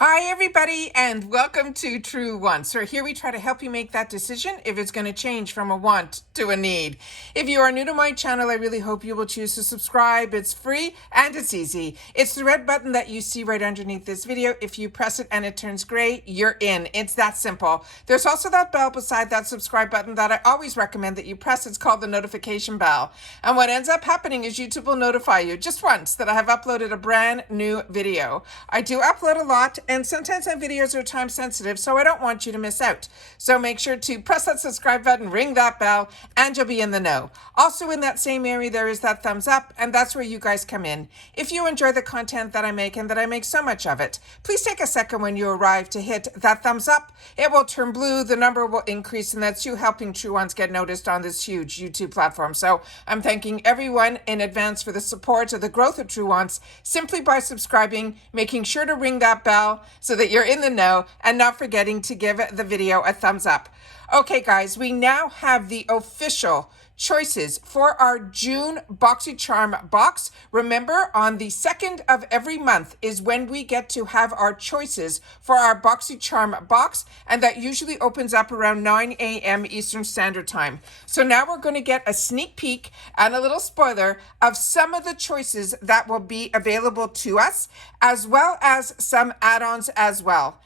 Hi everybody and welcome to True Wants. So here we try to help you make that decision if it's going to change from a want to a need. If you are new to my channel, I really hope you will choose to subscribe. It's free and it's easy. It's the red button that you see right underneath this video. If you press it and it turns gray, you're in. It's that simple. There's also that bell beside that subscribe button that I always recommend that you press. It's called the notification bell. And what ends up happening is YouTube will notify you just once that I have uploaded a brand new video. I do upload a lot, and sometimes my videos are time sensitive, so I don't want you to miss out. So make sure to press that subscribe button, ring that bell, and you'll be in the know. Also in that same area, there is that thumbs up, and that's where you guys come in. If you enjoy the content that I make and that I make so much of it, please take a second when you arrive to hit that thumbs up. It will turn blue, the number will increase, and that's you helping True Ones get noticed on this huge YouTube platform. So I'm thanking everyone in advance for the support of the growth of True Ones simply by subscribing, making sure to ring that bell, so that you're in the know, and not forgetting to give the video a thumbs up. Okay guys, we now have the official choices for our June Boxycharm box. Remember, on the 2nd of every month is when we get to have our choices for our Boxycharm box, and that usually opens up around 9 a.m. Eastern Standard Time. So now we're going to get a sneak peek and a little spoiler of some of the choices that will be available to us, as well as some add-ons as well.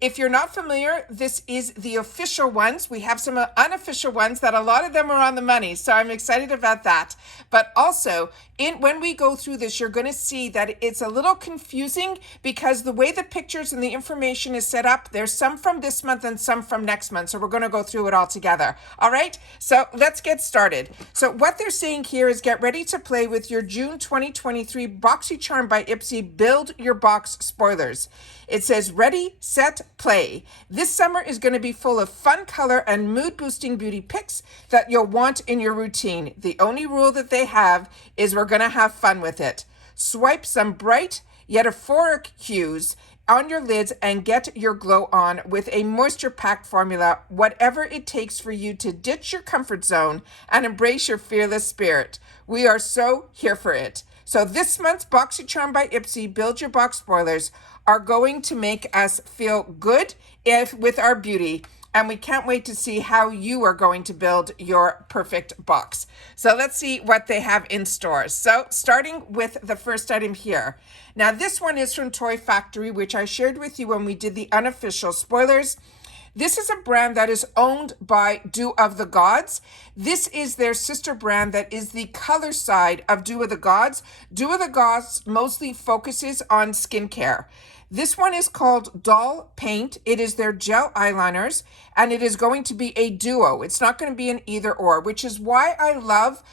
If you're not familiar, this is the official ones. We have some unofficial ones that a lot of them are on the money, so I'm excited about that. But also, when we go through this, you're going to see that it's a little confusing because the way the pictures and the information is set up, there's some from this month and some from next month. So we're going to go through it all together. All right, so let's get started. So what they're saying here is get ready to play with your June 2023 Boxycharm by IPSY Build Your Box spoilers. It says ready, set, play. This summer is going to be full of fun color and mood boosting beauty picks that you'll want in your routine. The only rule that they have is we're going to have fun with it. Swipe some bright yet euphoric hues on your lids and get your glow on with a moisture packed formula, whatever it takes for you to ditch your comfort zone and embrace your fearless spirit. We are so here for it. So this month's Boxycharm by IPSY Build Your Box spoilers are going to make us feel good with our beauty, and we can't wait to see how you are going to build your perfect box. So let's see what they have in store. So starting with the first item here. Now this one is from Toy Factory, which I shared with you when we did the unofficial spoilers. This is a brand that is owned by Dew of the Gods. This is their sister brand that is the color side of Dew of the Gods. Dew of the Gods mostly focuses on skincare. This one is called Doll Paint. It is their gel eyeliners, and it is going to be a duo. It's not going to be an either or, which is why I love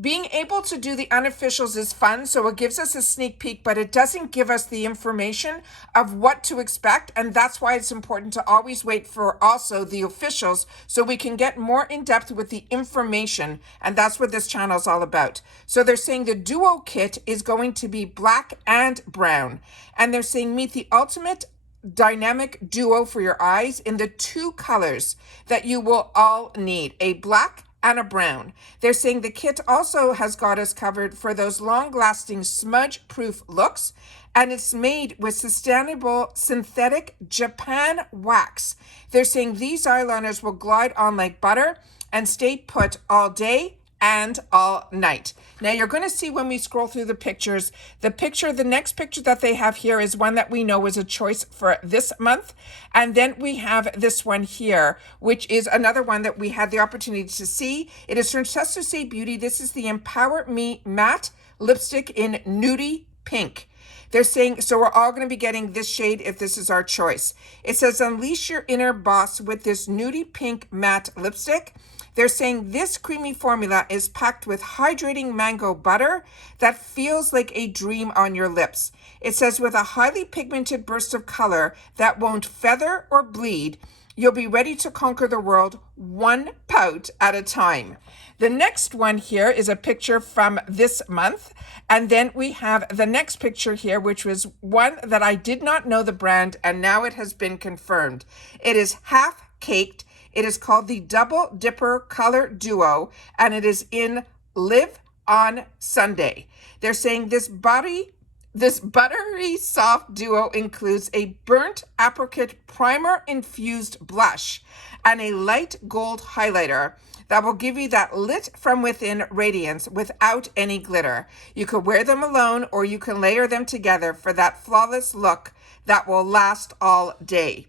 being able to do the unofficials is fun, so it gives us a sneak peek, but it doesn't give us the information of what to expect, and that's why it's important to always wait for also the officials so we can get more in depth with the information, and that's what this channel is all about. So they're saying the duo kit is going to be black and brown, and they're saying meet the ultimate dynamic duo for your eyes in the two colors that you will all need, a black and a brown. They're saying the kit also has got us covered for those long-lasting smudge-proof looks, and it's made with sustainable synthetic Japan wax. They're saying these eyeliners will glide on like butter and stay put all day and all night. Now you're going to see when we scroll through the pictures, the next picture that they have here is one that we know is a choice for this month. And then we have this one here, which is another one that we had the opportunity to see. It is from Francesca Beauty. This is the Empower Me Matte Lipstick in Nudie Pink. They're saying, so we're all going to be getting this shade if this is our choice. It says, unleash your inner boss with this nudie pink matte lipstick. They're saying this creamy formula is packed with hydrating mango butter that feels like a dream on your lips. It says with a highly pigmented burst of color that won't feather or bleed, you'll be ready to conquer the world one pout at a time. The next one here is a picture from this month. And then we have the next picture here, which was one that I did not know the brand, and now it has been confirmed. It is half caked. It is called the Double Dipper Color Duo, and it is in Live on Sunday. They're saying this body This buttery soft duo includes a burnt apricot primer infused blush and a light gold highlighter that will give you that lit from within radiance without any glitter. You could wear them alone or you can layer them together for that flawless look that will last all day.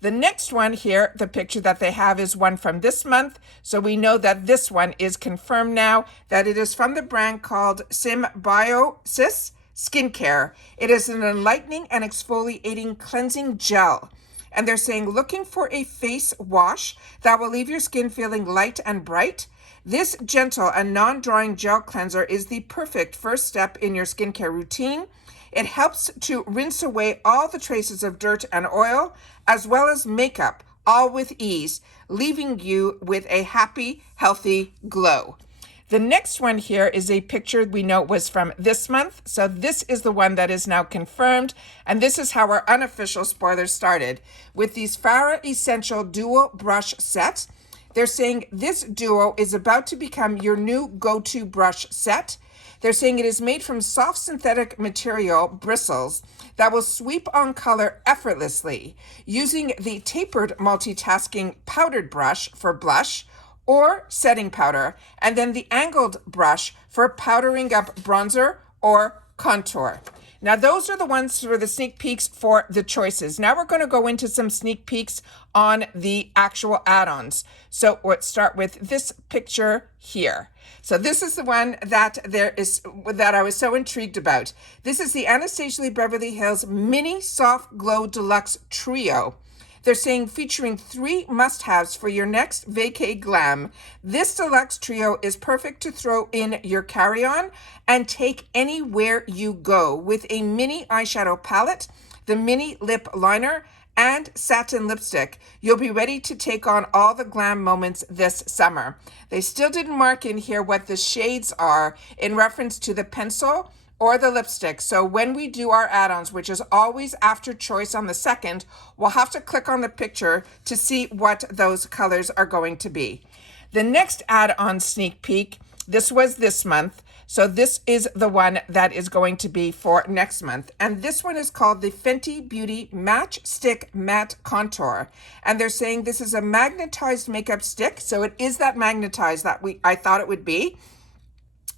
The next one here, the picture that they have is one from this month. So we know that this one is confirmed now, that it is from the brand called Symbiosis Skincare. It is an enlightening and exfoliating cleansing gel. And they're saying, looking for a face wash that will leave your skin feeling light and bright? This gentle and non-drying gel cleanser is the perfect first step in your skincare routine. It helps to rinse away all the traces of dirt and oil, as well as makeup, all with ease, leaving you with a happy, healthy glow. The next one here is a picture we know was from this month. So this is the one that is now confirmed. And this is how our unofficial spoilers started. With these Farah Essential Dual Brush Sets, they're saying this duo is about to become your new go-to brush set. They're saying it is made from soft synthetic material bristles that will sweep on color effortlessly using the tapered multitasking powdered brush for blush or setting powder, and then the angled brush for powdering up bronzer or contour. Now, those are the ones for the sneak peeks for the choices. Now we're going to go into some sneak peeks on the actual add-ons. So let's start with this picture here. So this is the one that I was so intrigued about. This is the Anastasia Beverly Hills Mini Soft Glow Deluxe Trio. They're saying featuring 3 must-haves for your next vacay glam. This deluxe trio is perfect to throw in your carry-on and take anywhere you go with a mini eyeshadow palette, the mini lip liner, and satin lipstick. You'll be ready to take on all the glam moments this summer. They still didn't mark in here what the shades are in reference to the pencil or the lipstick. So when we do our add-ons, which is always after choice on the 2nd, we'll have to click on the picture to see what those colors are going to be. The next add-on sneak peek, this was this month. So this is the one that is going to be for next month. And this one is called the Fenty Beauty Match Stick Matte Contour. And they're saying this is a magnetized makeup stick. So it is that magnetized that I thought it would be.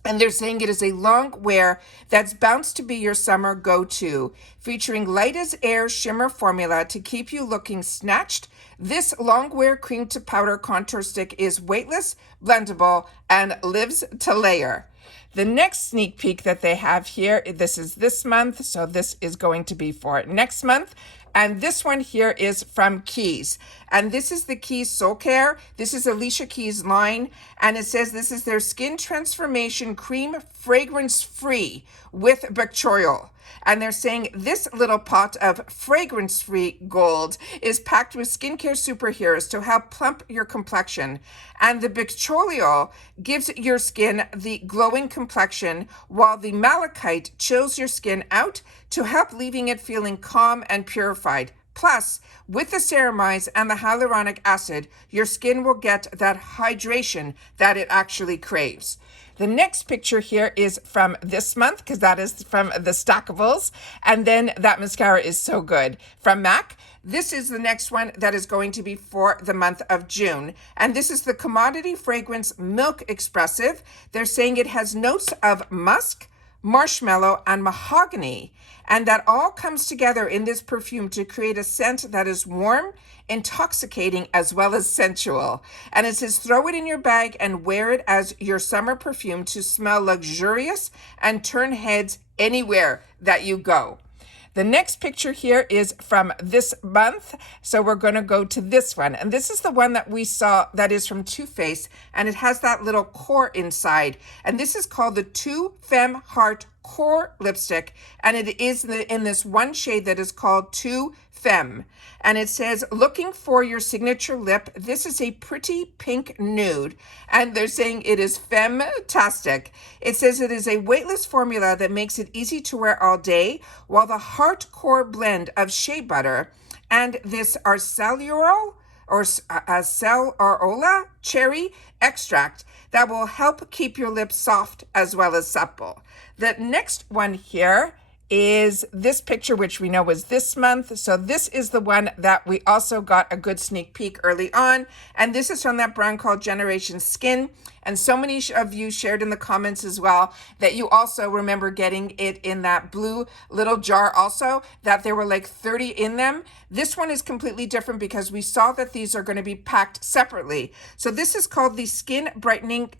And they're saying it is a long wear that's bound to be your summer go-to, featuring light as air shimmer formula to keep you looking snatched. This long wear cream to powder contour stick is weightless, blendable, and lives to layer. The next sneak peek that they have here, this is this month, so this is going to be for next month. And this one here is from Keys. And this is the Keys Soul Care. This is Alicia Keys' line. And it says this is their Skin Transformation Cream Fragrance Free with Bacterial. And they're saying this little pot of fragrance-free gold is packed with skincare superheroes to help plump your complexion. And the Bacterial gives your skin the glowing complexion, while the malachite chills your skin out to help leaving it feeling calm and purified. Plus, with the ceramides and the hyaluronic acid, your skin will get that hydration that it actually craves. The next picture here is from this month, because that is from the Stackables. And then that mascara is so good. From MAC, this is the next one that is going to be for the month of June. And this is the Commodity Fragrance Milk Expressive. They're saying it has notes of musk, marshmallow, and mahogany. And that all comes together in this perfume to create a scent that is warm, intoxicating, as well as sensual. And it says throw it in your bag and wear it as your summer perfume to smell luxurious and turn heads anywhere that you go. The next picture here is from this month. So we're going to go to this one. And this is the one that we saw that is from Too Faced. And it has that little core inside. And this is called the Too Femme Heart Core Lipstick. And it is in this one shade that is called Too Femme. And it says, looking for your signature lip. This is a pretty pink nude. And they're saying it is femme-tastic. It says it is a weightless formula that makes it easy to wear all day, while the hardcore blend of shea butter and this Arcelural or Acerola cherry extract that will help keep your lips soft as well as supple. The next one here is this picture, which we know was this month. So this is the one that we also got a good sneak peek early on. And this is from that brand called Generation Skin. And so many of you shared in the comments as well that you also remember getting it in that blue little jar also, that there were like 30 in them. This one is completely different because we saw that these are going to be packed separately. So this is called the Skin Brightening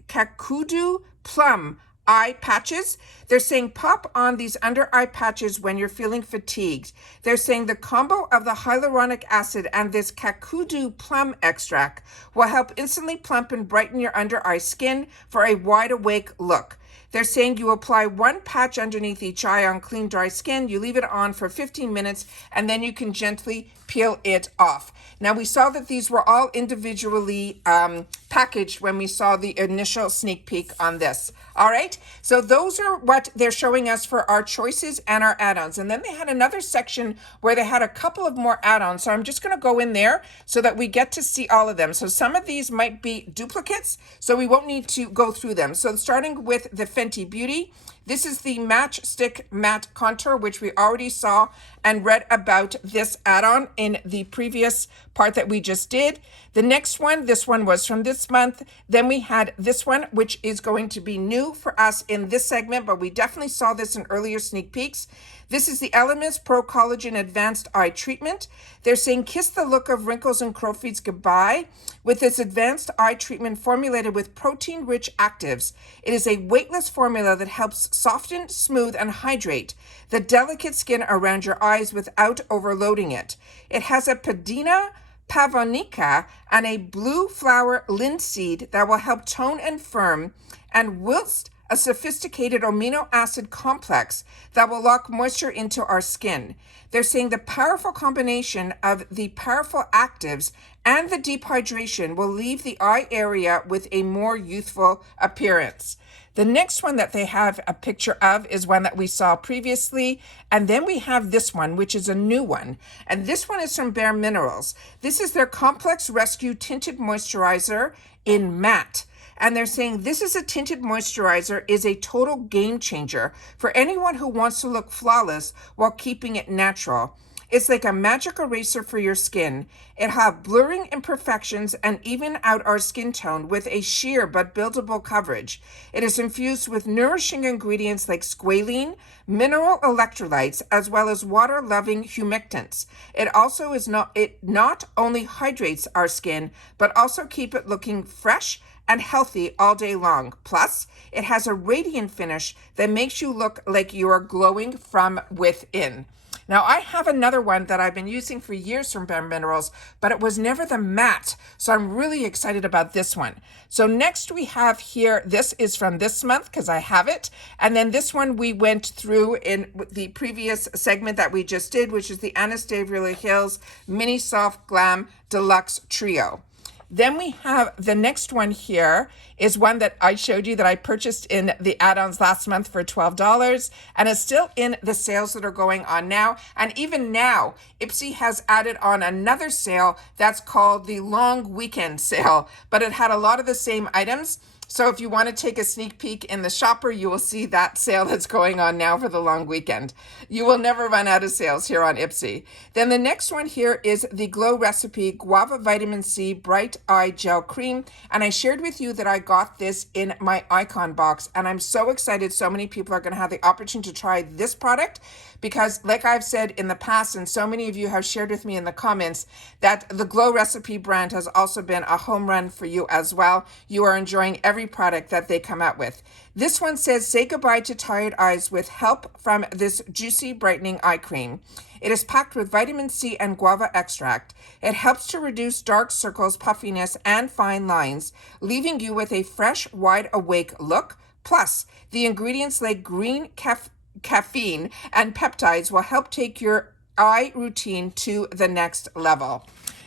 Plum eye patches. They're saying pop on these under eye patches when you're feeling fatigued. They're saying the combo of the hyaluronic acid and this plum extract will help instantly plump and brighten your under eye skin for a wide awake look. They're saying you apply one patch underneath each eye on clean, dry skin. You leave it on for 15 minutes, and then you can gently peel it off. Now, we saw that these were all individually packaged when we saw the initial sneak peek on this. All right, so those are what they're showing us for our choices and our add-ons. And then they had another section where they had a couple of more add-ons. So I'm just going to go in there so that we get to see all of them. So some of these might be duplicates, so we won't need to go through them. So starting with the Fenty Beauty, this is the Matchstick Matte Contour, which we already saw and read about this add-on in the previous part that we just did. The next one, this one was from this month. Then we had this one, which is going to be new for us in this segment, but we definitely saw this in earlier sneak peeks. This is the Elements Pro Collagen Advanced Eye Treatment. They're saying kiss the look of wrinkles and crow's feet goodbye with this advanced eye treatment formulated with protein-rich actives. It is a weightless formula that helps soften, smooth, and hydrate the delicate skin around your eyes without overloading it. It has a Padina pavonica and a blue flower linseed that will help tone and firm, and whilst a sophisticated amino acid complex that will lock moisture into our skin. They're saying the powerful combination of the powerful actives and the deep hydration will leave the eye area with a more youthful appearance. The next one that they have a picture of is one that we saw previously. And then we have this one, which is a new one. And this one is from Bare Minerals. This is their Complex Rescue Tinted Moisturizer in matte. And they're saying this is a tinted moisturizer is a total game changer for anyone who wants to look flawless while keeping it natural. It's like a magic eraser for your skin. It has blurring imperfections and even out our skin tone with a sheer but buildable coverage. It is infused with nourishing ingredients like squalene, mineral electrolytes, as well as water-loving humectants. It not only hydrates our skin, but also keep it looking fresh and healthy all day long. Plus, it has a radiant finish that makes you look like you are glowing from within. Now, I have another one that I've been using for years from Bare Minerals, but it was never the matte. So I'm really excited about this one. So next we have here, this is from this month because I have it. And then this one we went through in the previous segment that we just did, which is the Anastasia Hills Mini Soft Glam Deluxe Trio. Then we have the next one here is one that I showed you that I purchased in the add-ons last month for $12 and is still in the sales that are going on now. And even now, IPSY has added on another sale that's called the Long Weekend Sale, but it had a lot of the same items. So if you want to take a sneak peek in the shopper, you will see that sale that's going on now for the long weekend. You will never run out of sales here on IPSY. Then the next one here is the Glow Recipe Guava Vitamin C Bright Eye Gel Cream. And I shared with you that I got this in my icon box. And I'm so excited so many people are going to have the opportunity to try this product because like I've said in the past, and so many of you have shared with me in the comments, that the Glow Recipe brand has also been a home run for you as well. You are enjoying every product that they come out with. This one says, say goodbye to tired eyes with help from this juicy brightening eye cream. It is packed with vitamin C and guava extract. It helps to reduce dark circles, puffiness, and fine lines, leaving you with a fresh, wide awake look. Plus, the ingredients like green caffeine and peptides will help take your eye routine to the next level.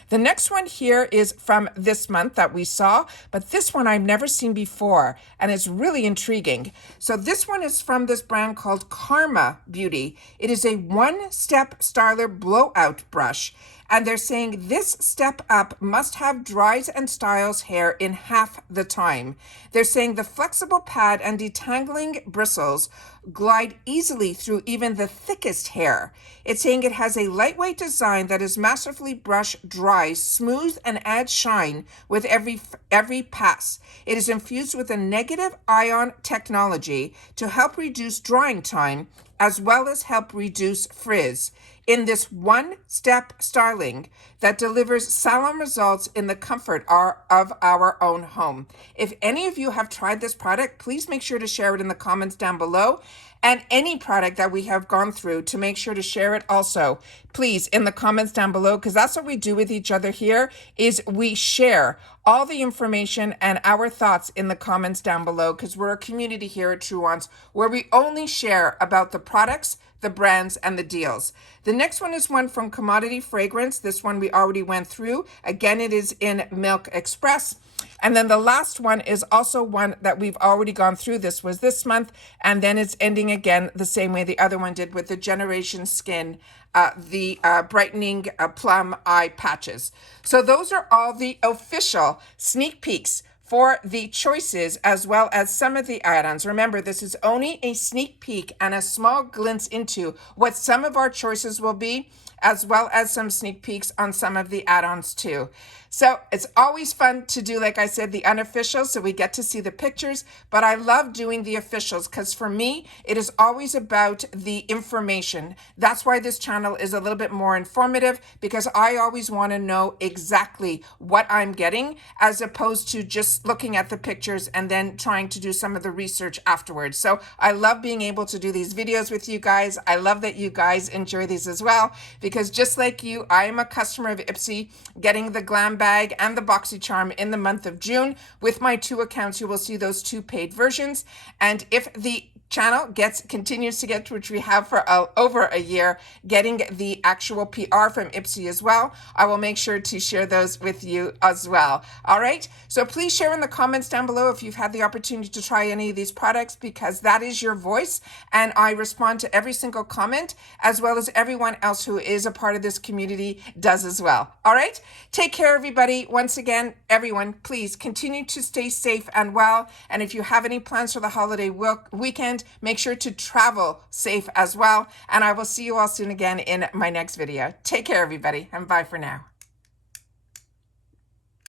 The next one here is from this month that we saw, but this one I've never seen before, and it's really intriguing. So this one is from this brand called Karma Beauty. It is a one-step styler blowout brush, and they're saying this step up must have dries and styles hair in half the time. They're saying the flexible pad and detangling bristles glide easily through even the thickest hair. It's saying it has a lightweight design that is massively brush dry, smooth, and adds shine with every pass. It is infused with a negative ion technology to help reduce drying time as well as help reduce frizz in this one-step styling that delivers salon results in the comfort of our own home. If any of you have tried this product, please make sure to share it in the comments down below. And any product that we have gone through, to make sure to share it also, please, in the comments down below, because that's what we do with each other here, is we share all the information and our thoughts in the comments down below, because we're a community here at True Wants where we only share about the products, the brands, and the deals. The next one is one from Commodity Fragrance. This one we already went through. Again, it is in Milk Express. And then the last one is also one that we've already gone through. This was this month, and then it's ending again the same way the other one did with the Generation Skin, the Brightening Plum Eye Patches. So those are all the official sneak peeks for the choices, as well as some of the add-ons. Remember, this is only a sneak peek and a small glimpse into what some of our choices will be, as well as some sneak peeks on some of the add-ons too. So it's always fun to do, like I said, the unofficial, so we get to see the pictures, but I love doing the officials because for me, it is always about the information. That's why this channel is a little bit more informative, because I always want to know exactly what I'm getting, as opposed to just looking at the pictures and then trying to do some of the research afterwards. So I love being able to do these videos with you guys. I love that you guys enjoy these as well, because just like you, I am a customer of IPSY, getting the Glam bag and the Boxycharm in the month of June. With my 2 accounts, you will see those 2 paid versions. And if the channel continues to get, which we have for over a year, getting the actual PR from IPSY as well, I will make sure to share those with you as well. All right, so please share in the comments down below if you've had the opportunity to try any of these products, because that is your voice, and I respond to every single comment, as well as everyone else who is a part of this community does as well. All right, take care, everybody. Once again, everyone, please continue to stay safe and well, and if you have any plans for the holiday weekend, make sure to travel safe as well. And I will see you all soon again in my next video. Take care, everybody, and bye for now.